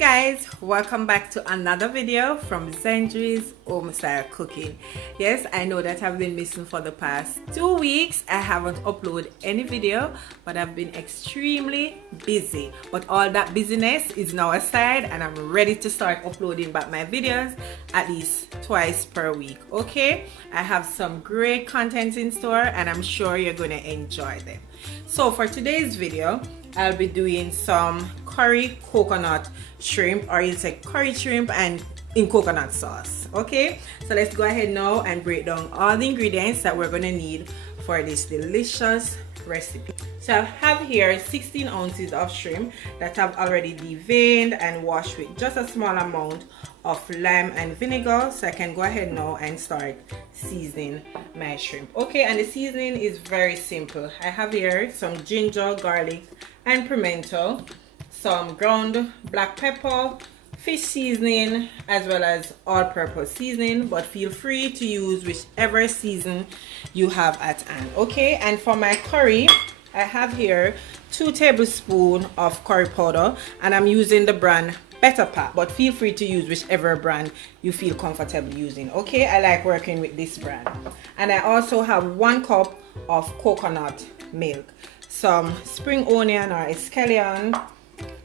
guys, welcome back to another video from Zendri's Home Style Cooking. Yes, I know that I've been missing for the past 2 weeks. I haven't uploaded any video, but I've been extremely busy. But all that busyness is now aside and I'm ready to start uploading back my videos at least twice per week. Okay, I have some great content in store and I'm sure you're going to enjoy them. So for today's video, I'll be doing some curry coconut shrimp, or you say curry shrimp and in coconut sauce. Okay, so let's go ahead now and break down all the ingredients that we're going to need for this delicious recipe. So I have here 16 ounces of shrimp that I've already deveined and washed with just a small amount of lime and vinegar, so I can go ahead now and start seasoning my shrimp. Okay, and the seasoning is very simple. I have here some ginger, garlic and pimento, some ground black pepper, fish seasoning, as well as all-purpose seasoning, but feel free to use whichever season you have at hand. Okay, and for my curry, I have here 2 tablespoons of curry powder and I'm using the brand Better Pack, but feel free to use whichever brand you feel comfortable using. Okay, I like working with this brand. And I also have 1 cup of coconut milk, some spring onion or scallion,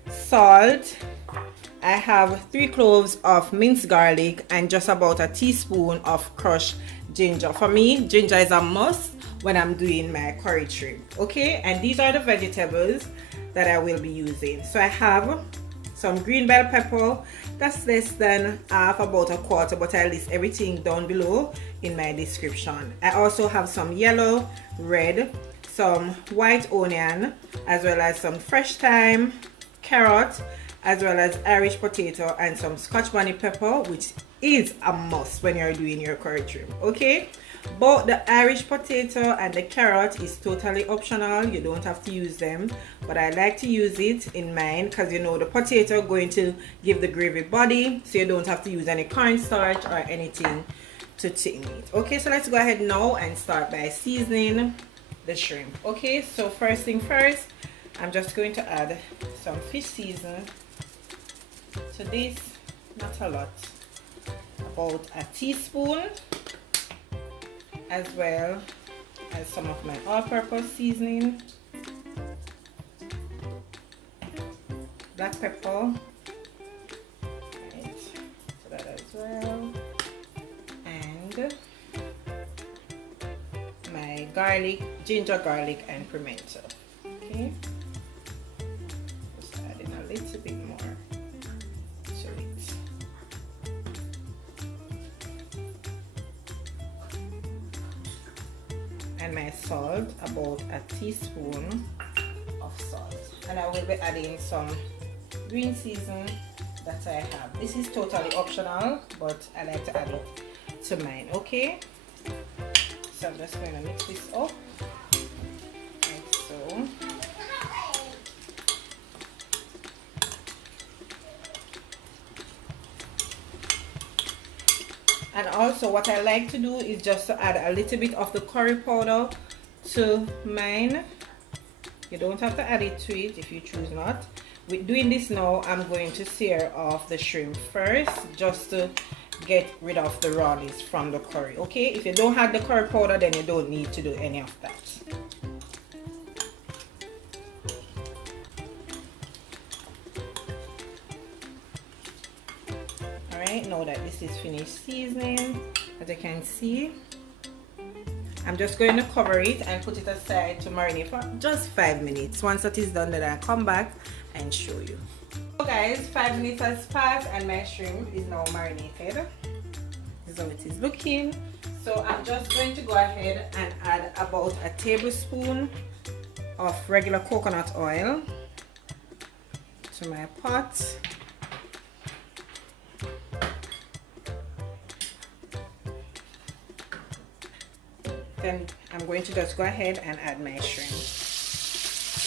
salt. I have 3 cloves of minced garlic and just about a teaspoon of crushed ginger. For me, ginger is a must when I'm doing my curry shrimp. Okay, and these are the vegetables that I will be using. So I have some green bell pepper, that's less than half, about a quarter, but I'll list everything down below in my description. I also have some yellow, red, some white onion, as well as some fresh thyme, carrot, as well as Irish potato and some Scotch bonnet pepper, which is a must when you're doing your curry shrimp. Okay, both the Irish potato and the carrot is totally optional. You don't have to use them, but I like to use it in mine because you know the potato going to give the gravy body, so you don't have to use any cornstarch or anything to thicken it. Okay, so let's go ahead now and start by seasoning the shrimp. Okay, so first thing first, I'm just going to add some fish season to this, not a lot, about a teaspoon, as well as some of my all-purpose seasoning, black pepper, right, so that as well, and my garlic, ginger, garlic and pimento. Okay, just adding a little bit more to it. And my salt, about a teaspoon of salt, and I will be adding some green season that I have. This is totally optional, but I like to add it to mine. Okay, so I'm just going to mix this up like so. And also what I like to do is just to add a little bit of the curry powder to mine. You don't have to add it to it if you choose not. With doing this now, I'm going to sear off the shrimp first, just to get rid of the rawness from the curry. Okay, if you don't have the curry powder, then you don't need to do any of that. Now that this is finished seasoning, as you can see, I'm just going to cover it and put it aside to marinate for just 5 minutes. Once that is done, then I'll come back and show you. So guys, 5 minutes has passed and my shrimp is now marinated. This is how it is looking. So I'm just going to go ahead and add about a tablespoon of regular coconut oil to my pot. Then I'm going to just go ahead and add my shrimp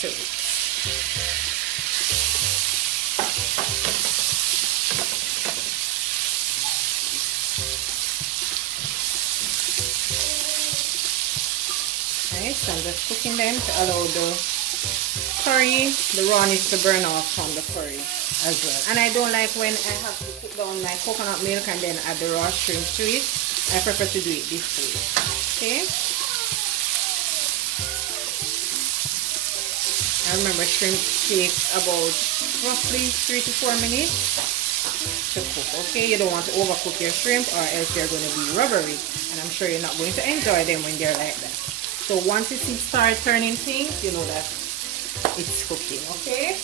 to it. Right, so I'm just cooking them to allow the curry, the rawness to burn off from the curry. as well. And I don't like when I have to cook down my coconut milk and then add the raw shrimp to it. I prefer to do it this way. Okay. I remember shrimp takes about roughly 3 to 4 minutes to cook. Okay, you don't want to overcook your shrimp or else they're going to be rubbery, and I'm sure you're not going to enjoy them when they're like that. So once you see start turning things, you know that it's cooking. Okay.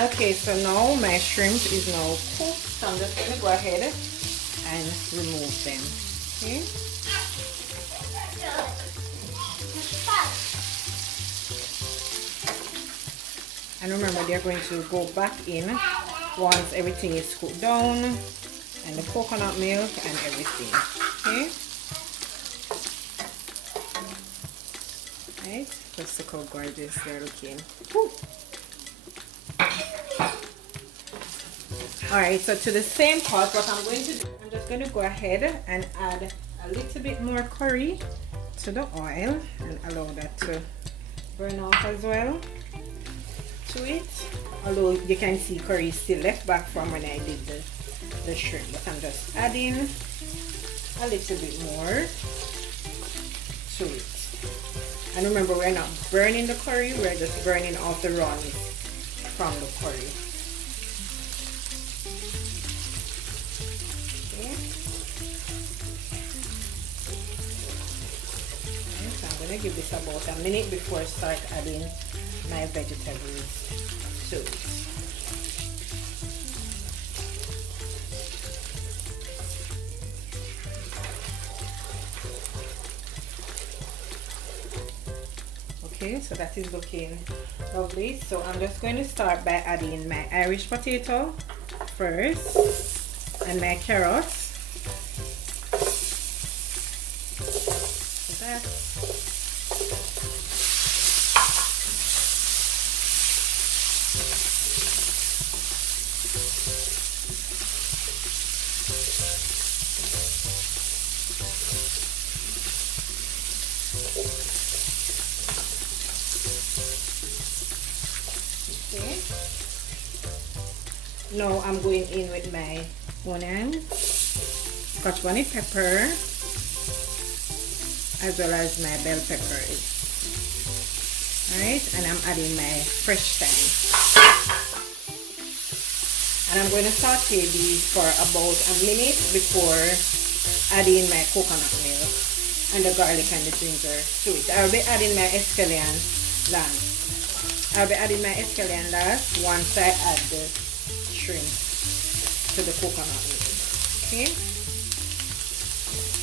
Okay, so now my shrimp is now cooked, so I'm just going to go ahead and remove them. Okay. And remember, they're going to go back in once everything is cooked down and the coconut milk and everything. Okay. Right. Just look how gorgeous they're looking. Woo. Alright, so to the same pot, what I'm going to do, I'm just going to go ahead and add a little bit more curry to the oil and allow that to burn off as well to it. Although you can see curry is still left back from when I did the shrimp, but I'm just adding a little bit more to it. And remember, we're not burning the curry, we're just burning off the rawness from the curry. I'm going to give this about a minute before I start adding my vegetables to it. Okay, so that is looking lovely. So I'm just going to start by adding my Irish potato first and my carrots. So that's now I'm going in with my onion, scotch bonnet pepper, as well as my bell peppers. Alright, and I'm adding my fresh thyme. And I'm going to saute these for about a minute before adding my coconut milk and the garlic and the ginger to it. I'll be adding my escallion last. Once I add the shrimp to the coconut milk. Okay,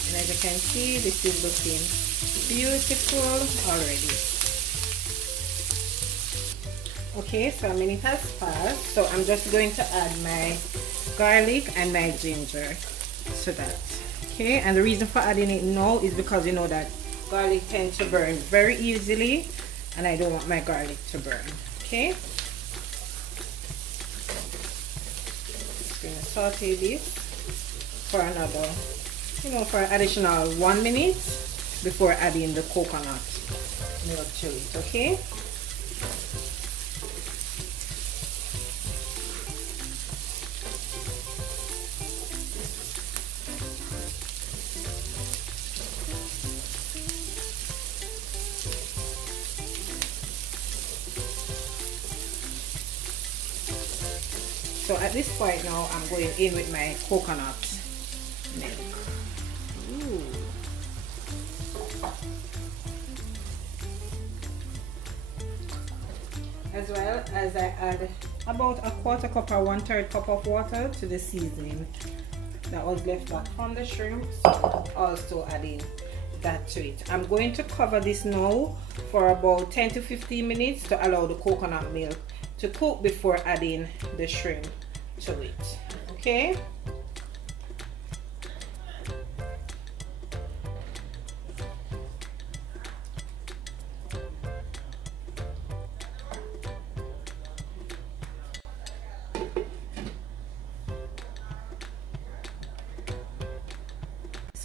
and as you can see, this is looking beautiful already. Okay, so a minute has passed, so I'm just going to add my garlic and my ginger to that. Okay, and the reason for adding it now is because you know that garlic tends to burn very easily and I don't want my garlic to burn. Okay, just going to saute this for another, for an additional 1 minute before adding the coconut milk to it. Okay. So at this point now, I'm going in with my coconut milk. Ooh. As well as I add about a 1/4 cup or 1/3 cup of water to the seasoning that was left back from the shrimp. So also adding that to it. I'm going to cover this now for about 10 to 15 minutes to allow the coconut milk to cook before adding the shrimp to it. Okay.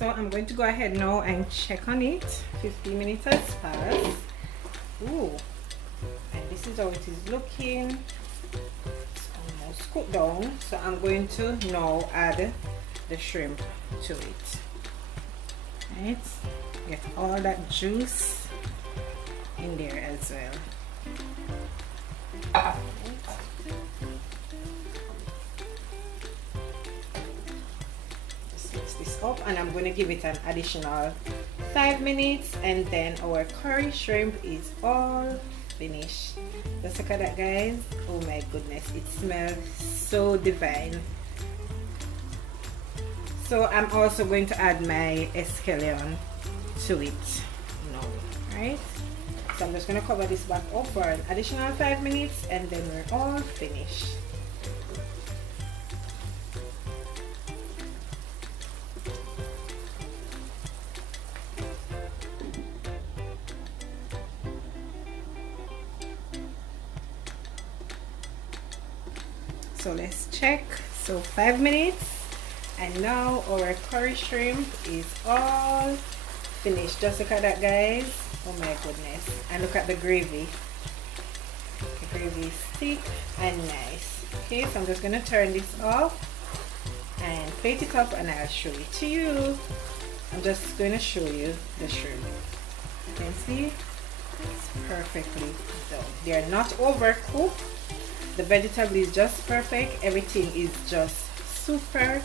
So I'm going to go ahead now and check on it. 15 minutes has passed. Ooh, and this is how it is looking. It's almost cooked down. So I'm going to now add the shrimp to it. Right, get all that juice in there as well. Just mix this up, and I'm going to give it an additional 5 minutes, and then our curry shrimp is all finished. Just look at that, guys. Oh my goodness, it smells so divine. So I'm also going to add my escallion to it now, right? So I'm just going to cover this back up for an additional 5 minutes, and then we're all finished. So let's check. So 5 minutes, and now our curry shrimp is all finished. Just look at that, guys. Oh my goodness. And look at the gravy. The gravy is thick and nice. Okay, so I'm just going to turn this off and plate it up, and I'll show it to you. I'm just going to show you the shrimp. You can see it's perfectly done. They are not overcooked. The vegetable is just perfect. Everything is just super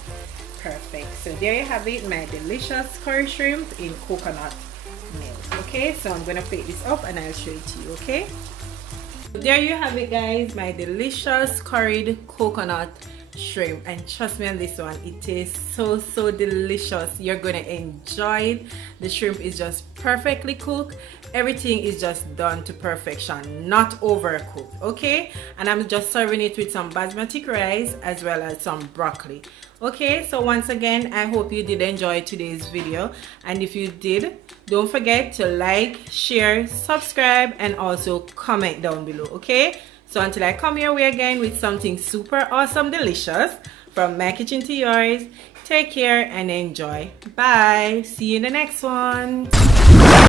perfect. So there you have it, my delicious curry shrimp in coconut milk. Okay, so I'm gonna plate this up and I'll show it to you. Okay, there you have it, guys, my delicious curried coconut shrimp. And trust me on this one, it tastes so delicious. You're gonna enjoy it. The shrimp is just perfectly cooked. Everything is just done to perfection, not overcooked. Okay, and I'm just serving it with some basmatic rice as well as some broccoli. Okay, so once again, I hope you did enjoy today's video, and if you did, don't forget to like, share, subscribe, and also comment down below. Okay, so until I come your way again with something super awesome delicious from my kitchen to yours, take care and enjoy. Bye. See you in the next one.